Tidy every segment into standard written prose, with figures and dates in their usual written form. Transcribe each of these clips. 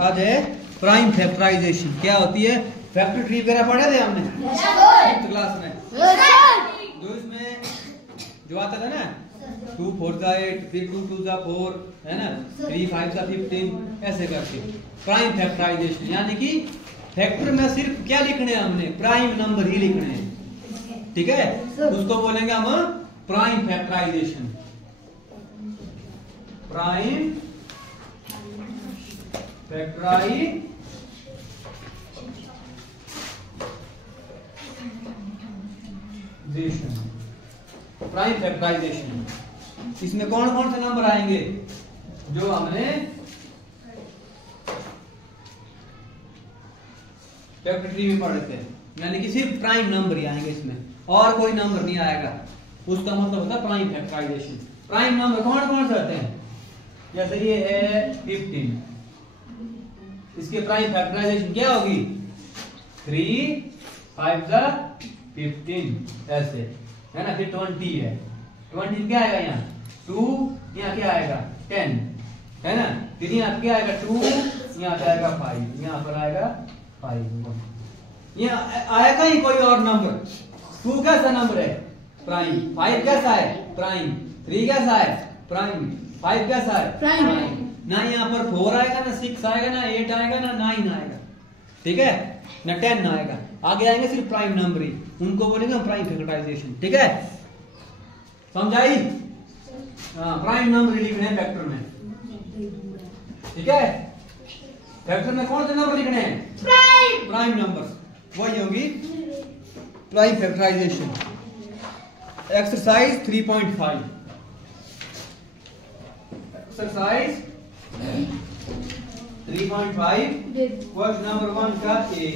आज है prime factorization. क्या होती है? फैक्टर ट्री वगैरह पढ़े थे हमने क्लास में। जो इसमें जो आता था ना 2 4 8, फिर 2 2 4 है ना, 3 5 15, ऐसे करके प्राइम फैक्टराइजेशन। यानी कि फैक्टर में सिर्फ क्या लिखने हैं हमने? प्राइम नंबर ही लिखने हैं। ठीक है, उसको बोलेंगे हम prime factorization. Prime factorization. Prime factorization, इसमें कौन कौन से नंबर आएंगे जो हमने फैक्टर ट्री में पढ़े थे? यानी कि सिर्फ प्राइम नंबर ही आएंगे इसमें, और कोई नंबर नहीं आएगा। उसका मतलब होता है प्राइम फैक्टराइजेशन। प्राइम नंबर कौन कौन से होते हैं? जैसे ये है 15, इसके प्राइम फैक्टराइजेशन क्या होगी? 3 5 15, ऐसे है ना। फिर 20 है, 20 क्या आएगा यहाँ? 2, यहाँ क्या आएगा? 10 है ना। फिर यहाँ क्या आएगा? 2, यहाँ पे आएगा 5, यहाँ पर आएगा 5। यहाँ आएगा ही कोई और नंबर? 2 कैसा नंबर है? प्राइम। 5 कैसा है? प्राइम। 3 कैसा है? प्राइम। 5 कैसा है? प्राइम। ना यहाँ पर 4 आएगा, ना 6 आएगा, ना 8 आएगा, ना 9 आएगा। ठीक है, ना 10 आएगा। आगे आएंगे सिर्फ प्राइम नंबर ही, उनको बोलेंगे प्राइम फैक्टराइजेशन। ठीक है, समझाई? हाँ, प्राइम नंबर लिखने हैं फैक्टर में। ठीक है, फैक्टर में कौन से नंबर लिखने हैं? प्राइम नंबर, वही होगी prime factorization. Exercise 3.5। Exercise 3.5 question number 1 का ए।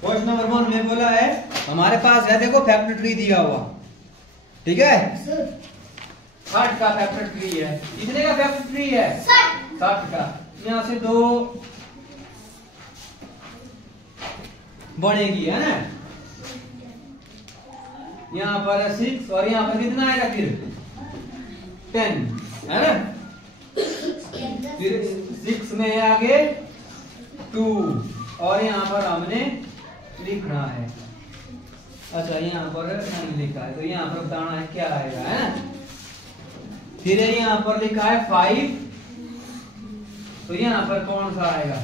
क्वेश्चन नंबर 1 में बोला है हमारे पास है, देखो फैक्टर ट्री दिया हुआ। ठीक है, 60 का फैक्टर ट्री है। कितने का फैक्टर ट्री है? 60 का। यहां से 2 बनेगी, है ना। यहाँ पर 6 और यहाँ पर कितना आएगा? फिर 10 है ना। फिर 6 में आगे 2 और यहाँ पर हमने लिखना है। अच्छा, यहाँ पर नहीं लिखा है तो यहाँ पर बताना है क्या आएगा, है ना। फिर यहाँ पर लिखा है 5, तो यहाँ पर कौन सा आएगा?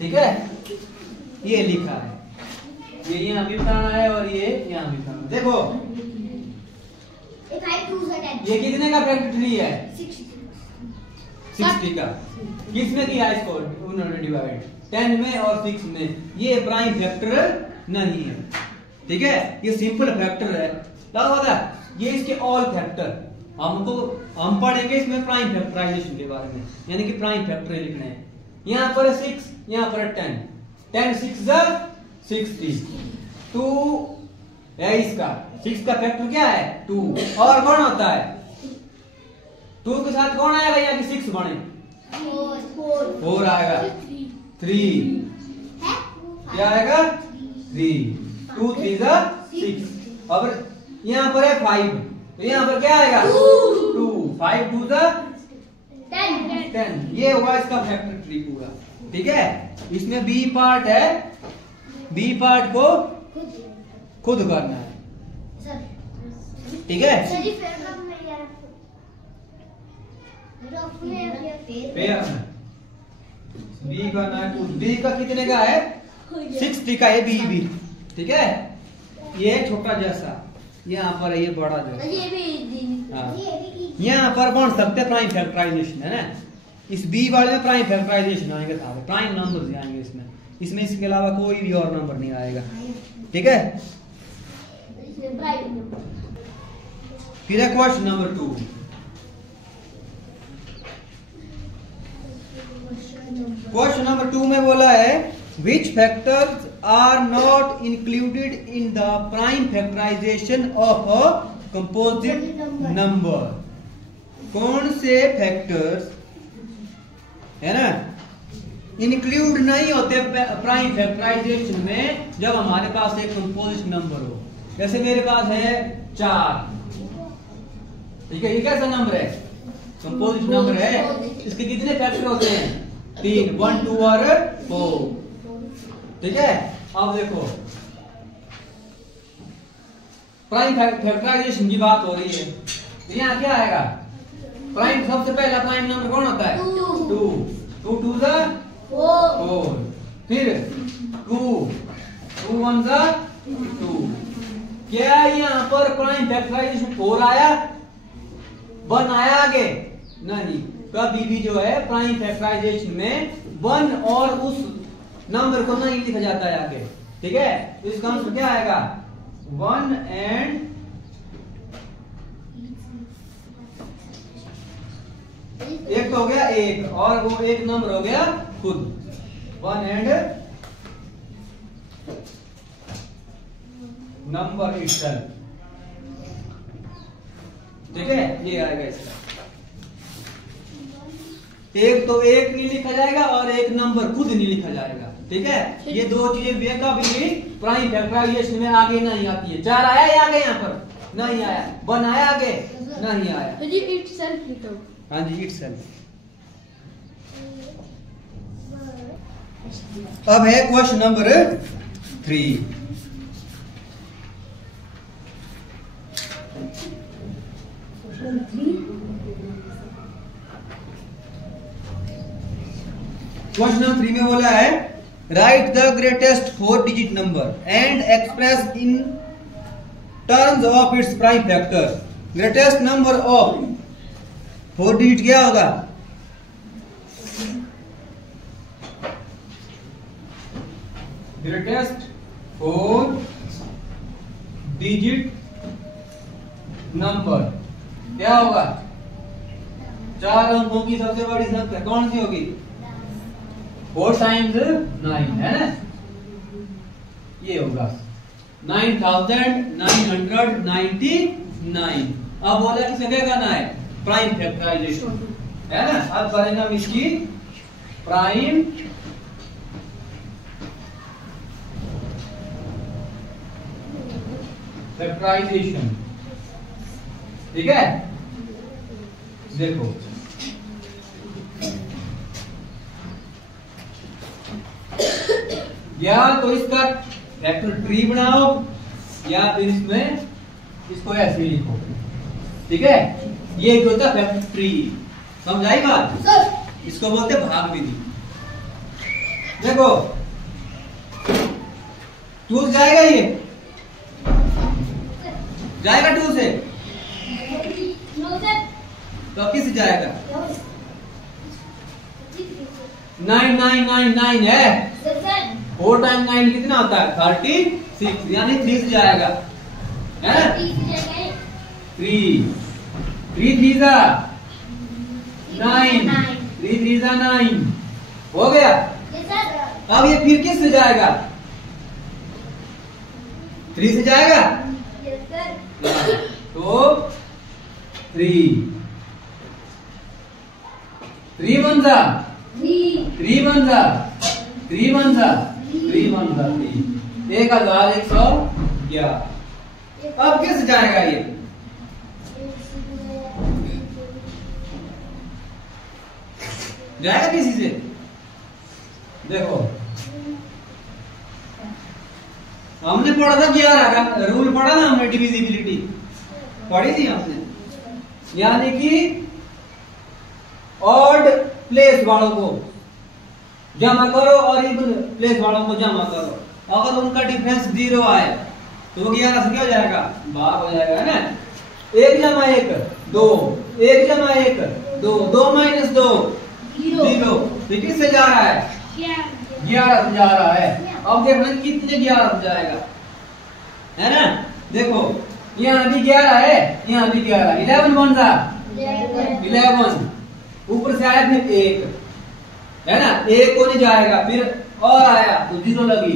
ठीक है, ये लिखा है, ये यहाँ भी बताना है और ये यहाँ भी बताना है। देखो ये कितने का फैक्टर ट्री है? 60 का। किसमें किया इसको उन्होंने डिवाइड? 10 में और 6 में। ये प्राइम फैक्टर नहीं है। ठीक है, ये सिंपल फैक्टर है। ये इसके ऑल फैक्टर हम पढ़ेंगे इसमें प्राइम फैक्टराइजेशन के बारे में, यानी कि प्राइम फैक्टर लिखने हैं। यहाँ पर 6, यहाँ पर 10, 10 6 60, 2 है इसका। 6 का फैक्टर क्या है? 2। और कौन होता है? 2 के साथ कौन आएगा यहाँ की 6 बने? 4 आएगा। 3 क्या आएगा? 3। 2 3 6। अब यहाँ पर है 5, तो यहाँ पर क्या आएगा? 2। 5 2 10। ये हुआ इसका फैक्टर ट्री पूरा। ठीक है, इसमें बी पार्ट है, बी पार्ट को खुद करना है। ठीक है, पेयर में बी करना है। बी का कितने का है? 60 का है बी भी। ठीक है, ये छोटा जैसा, यहाँ पर ये बड़ा जैसा। हाँ, यहाँ पर कौन सकते प्राइम फैक्टराइजेशन, है ना। इस बी वाले में प्राइम फैक्टराइजेशन आएंगे, सारे प्राइम नंबर्स आएंगे इसमें। इसमें इसके अलावा कोई भी और नंबर नहीं आएगा। ठीक है, फिर है क्वेश्चन नंबर 2। क्वेश्चन नंबर 2 में बोला है which factors are not included in the prime factorization of a composite number। कौन से फैक्टर्स, है ना, इंक्लूड नहीं होते प्राइम फैक्टराइजेशन में जब हमारे पास एक कंपोजिट नंबर हो। जैसे मेरे पास है 4, ठीक है, ये कैसा नंबर है? कंपोजिट नंबर है। इसके कितने फैक्टर होते हैं? 3, 1, 2 और 4। ठीक है, अब देखो प्राइम फैक्टराइजेशन की बात हो रही है, तो यहाँ क्या आएगा? प्राइम, सबसे पहला प्राइम नंबर कौन होता है? 2, 2 2 जा 4, फिर 2 2 1 जा 2। क्या यहाँ पर प्राइम फैक्टराइजेशन 4 आया, 1 आया आगे? नहीं, कभी भी जो है प्राइम फैक्टराइजेशन में 1 और उस नंबर को नहीं लिखा जाता है आगे। ठीक है, तो इसका आंसर क्या आएगा? 1 एंड एक तो हो गया 1 और वो एक नंबर हो गया खुद, 1 एंड नंबर इटसेल्फ। ठीक है, ये आएगा इसका। एक तो एक नहीं लिखा जाएगा और एक नंबर खुद नहीं लिखा जाएगा। ठीक है, ये दो चीजें कभी प्राइम फैक्टराइजेशन में आगे नहीं आती है। 4 आया या आगे? यहाँ पर नहीं आया। 1 आया आगे? नहीं आया। तो जी इटसेल्फ लिखो। हाँ जी, इटसेल्फ। अब है क्वेश्चन नंबर 3। क्वेश्चन नंबर 3 में बोला है right the greatest 4 digit number and express in terms of its prime factor. Greatest number of 4 digit क्या होगा? ग्रेटेस्ट 4 डिजिट नंबर क्या होगा? 4 अंकों की सबसे बड़ी संख्या कौन सी होगी? 4 टाइम्स 9 है ना, ये होगा 9999। अब बोला कि क्या करना है? प्राइम फैक्टराइजेशन है ना। अब करेंगे हम इसकी प्राइम फैक्टराइजेशन। ठीक है, देखो या तो इसका फैक्टर ट्री बनाओ या फिर इसमें इसको ऐसे लिखो। ठीक है, ये जो होता है फैक्टर ट्री, समझ आई बात? इसको बोलते हैं भाग विधि। देखो 2 से जाएगा, ये जाएगा 2 से, तो किस जाएगा? 9999 है। 4 टाइम 9 कितना होता है? 36, यानी 3 से जाएगा, है ना? 3 3 जा 9, 3 जा 9 हो गया। अब ये फिर किस से जाएगा? 3 से जाएगा, तो 3 3 1 जा 3 1 जा 3 1 जा 3 1 जा 3, 1111। अब किस जाएगा? ये जाएगा किसी से? देखो हमने पढ़ा था 11 का रूल, पढ़ा ना हमने, डिविजिबिलिटी पढ़ी थी हमने, यानी कि ऑड प्लेस वालों को जमा करो और इवन प्लेस वालों को जमा करो। अगर उनका डिफरेंस 0 आए तो वो 11 से क्या हो जाएगा? भाग हो जाएगा, है ना। 1 जमा 1 2, 1 जमा 1 2, 2 माइनस 2 0। तो किससे जा रहा है? 11 से जा रहा है। अब देखना कितने 11 से जाएगा, है ना। देखो यहाँ भी 11 है, यहाँ भी 11, 11 1 जा 11, ऊपर से आया फिर 1, है ना। 1 को नहीं जाएगा, फिर और आया तो 0 लगी,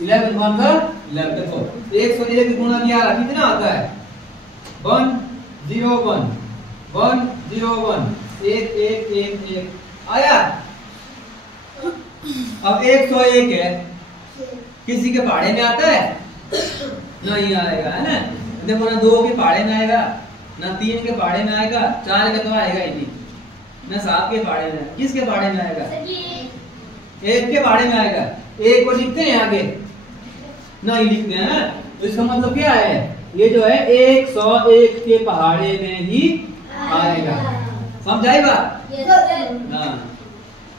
11 1 जा 11। देखो 1 से लेकर गुणा 11 कितना आता है? 1 0 1 1 0 1 1 1 1 1 आया। अब 101 है, किसी के पहाड़े में आता है? नहीं आएगा, है ना। देखो ना 2 के पहाड़े में आएगा, ना 3 के पहाड़े में आएगा, 4 का तो आएगा ही नहीं, ना 7 के पहाड़े में। किसके पहाड़े में आएगा? 1 के पहाड़े में आएगा। 1 को लिखते हैं आगे, नहीं लिखते हैं, तो इसका मतलब क्या है, ये जो है 101 के पहाड़े में ही आएगा। समझाई बात? हाँ।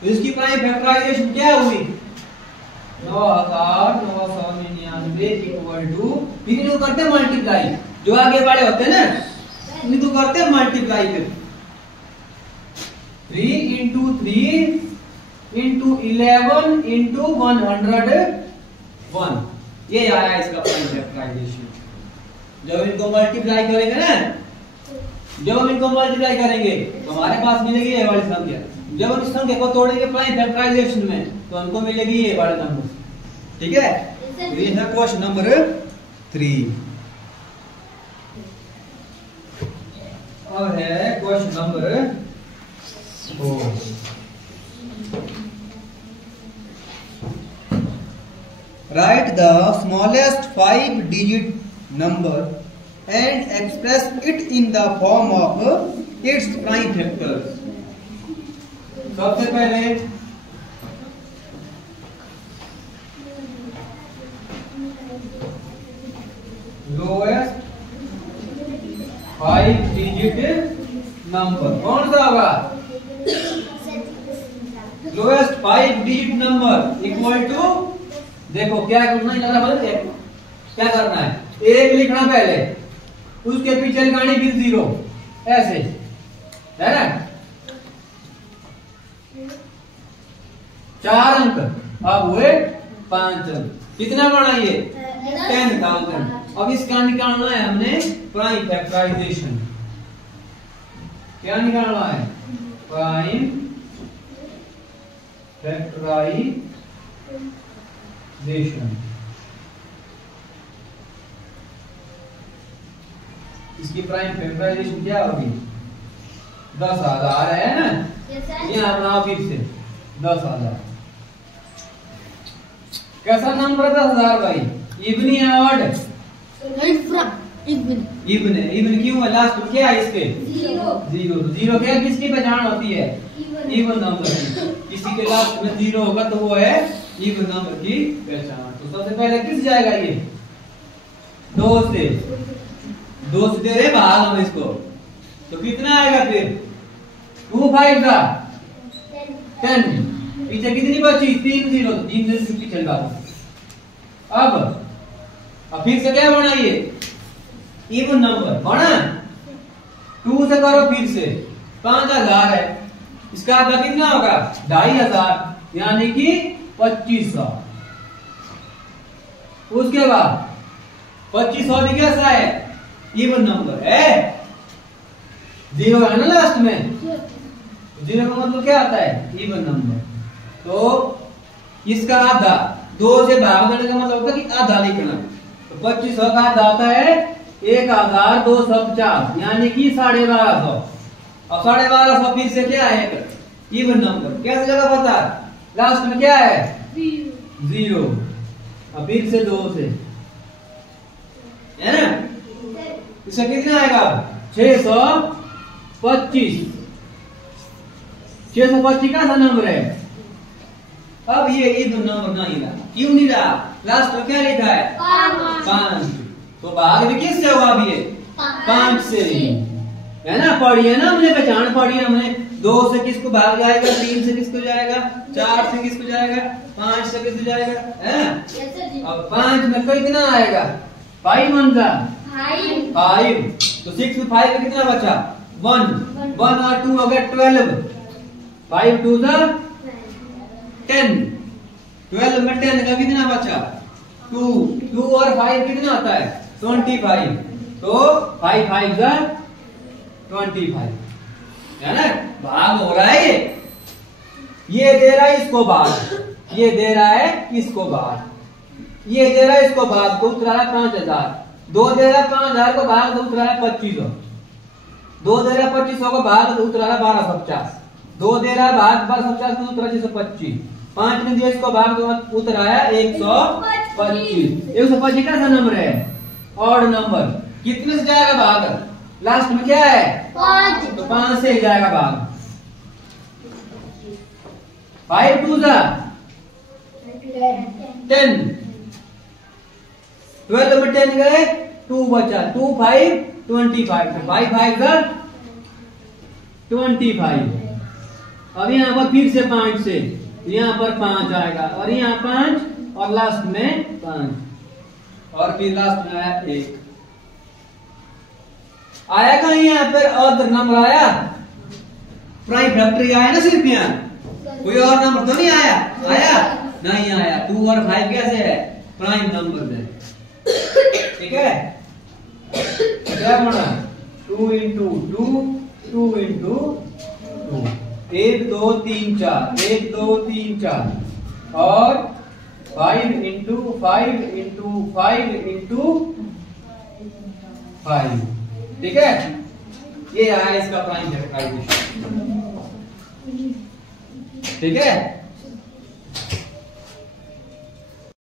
तो इसकी प्राइम फैक्टराइजेशन क्या हुई? 9999 इक्वल टू, इनको करते मल्टीप्लाई, जो आगे वाले होते हैं ना इनको करते मल्टीप्लाई। फिर 3 इंटू 3 इंटू 11 इंटू 101, ये आया इसका प्राइम फैक्टराइजेशन। जब इनको मल्टीप्लाई करेंगे ना, जब हम इनको मल्टीप्लाई करेंगे तो हमारे पास मिलेगी ये वाली संख्या। जब हम इस संख्या को तोड़ेंगे प्राइम फैक्टराइजेशन में तो हमको मिलेगी ये वाले नंबर। ठीक है, तो ये है क्वेश्चन नंबर 3। और है question number 4। Write the smallest 5-digit number and express it in the form of its prime factors. सबसे पहले लोएस्ट 5-digit नंबर कौन सा होगा? Lowest 5-digit number equal to, देखो क्या करना है, क्या करना है, 1 लिखना पहले, उसके पीछे लिखानी फिर 0, ऐसे है ना। 4 अंक अब हुए 5 अंक, कितना बना ये? 10,000। अब इसका निकालना है हमने प्राइम फैक्टराइजेशन। क्या निकालना है? Prime factorization. इसकी प्राइम फैक्टराइजेशन क्या होगी? 10,000 है ना, यहाँ बनाओ फिर से 10,000। कैसा नंबर है 10,000 भाई? इवन या ऑड? इवन है। इवन क्यों है? लास्ट में क्या है इसके? 0। तो 0 क्या किसकी पहचान होती है? इवन नंबर की। किसी के लास्ट में 0 होगा तो वो है इवन नंबर की पहचान। तो सबसे पहले किस जाएगा ये? 2 से दे रहे भाग हम इसको, तो कितना आएगा फिर? 2 5 10। पीछे कितनी बची? 3 0, 3 0 से पीछे लगा। अब फिर से क्या बना ये? इवन नंबर बना। 2 से करो फिर से, 5,000 है, इसका आधा कितना होगा? 2,500, यानी कि 2500। उसके बाद 2500 भी कैसा है? इवन नंबर है, 0 है ना लास्ट में, 0 का मतलब क्या आता है? Even number. तो इसका आधा 2 से भाग देने का मतलब होता है कि आधा लिखना। तो 2500 का आधा आता है 1,250, यानी कि 1250। अब 1250 फिर से क्या है? Even number. कैसे जगह पता? लास्ट में क्या है? 0। अब फिर से 2 से, है ना, इसका कितना आएगा? 625। 625 का सा नंबर है। अब ये इवन नंबर नहीं रहा। क्यों नहीं रहा? लास्ट में क्या लिखा है? 5। तो भाग भी किससे होगा? अब ये 5 से, है ना। पढ़ी है ना हमने, पहचान पढ़ी है हमने। 2 से किसको भाग जाएगा? 3 से किसको जाएगा? 4 से किसको जाएगा? 5 से किसको जाएगा? है ना। अब 5 में कितना आएगा? 5 1 5। तो 6 में 5 में कितना बचा? 1 और 2 हो गया 12। 5 2 10। 12 में 10 का कितना बचा? 2 और 5 कितना आता है? 25। तो 5 5 25, है ना। भाग हो रहा है, ये दे रहा है इसको भाग, ये दे रहा है इसको भाग, ये दे रहा है इसको भाग, तो उतरा है 5,000। 2 दे रहा है 5,000 को भाग, तो उतरा है 2500। 2 दे रहा है 2500 को भाग, तो उतरा है 1250। 2 दे रहा है भाग 1250 को उतरा 625। 5 ने दिया इसको भाग, तो उतरा है 125। 125 का नंबर है, ऑड नंबर। कितने से जाएगा भाग? लास्ट में क्या है 5, तो 5 से ही जाएगा भाग। 5 2 जा 10, 12 में 10 गए 2 बचा, 2 5 25, 5 5 जा 25। अब यहाँ पर फिर से 5 से यहाँ पर 5 आएगा और यहाँ 5 और लास्ट में 5 और फिर लास्ट में आया 1 आया। कहीं यहाँ पर अदर नंबर आया, प्राइम फैक्टरी आया ना सिर्फ, यहाँ कोई और नंबर तो नहीं आया? आया नहीं आया। 2 और 5 कैसे है? प्राइम नंबर है। ठीक है, क्या बना 2 इंटू 2 2 इंटू 2 1 2 3 4 1 2 3 4 और 5 इंटू 5 इंटू 5 इंटू 5। ठीक है, ये आया इसका प्राइम फैक्टराइजेशन। ठीक है।